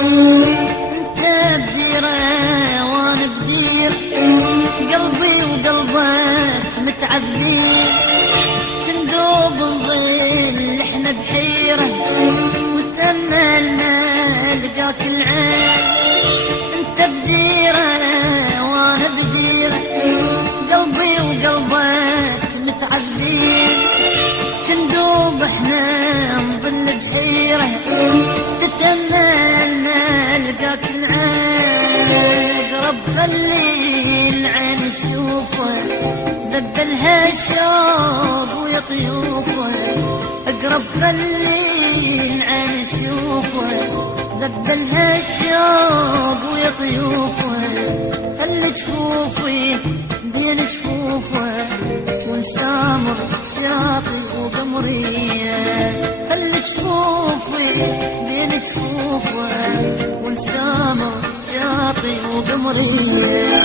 انت بديرة وانا بدير، قلبي وقلبك متعذبين، تندوب الظل احنا بحيرة، وتأملنا لقاك العين. انت بديرة وانا بديرة، قلبي وقلبك متعذبين، تندوب احنا نظل بحيرة، تتأملنا لقاك العين. اقرب خلي العين تشوفه، بدلها الشوق ويطيوفه، اقرب خلي العين تشوفه، بدلها الشوق ويطيوفه، خلي جفوفي بين جفوفه، والسامر شاطي وقمرية، خلي جفوفي بين جفوفه، والسامر شاطي وقمرية.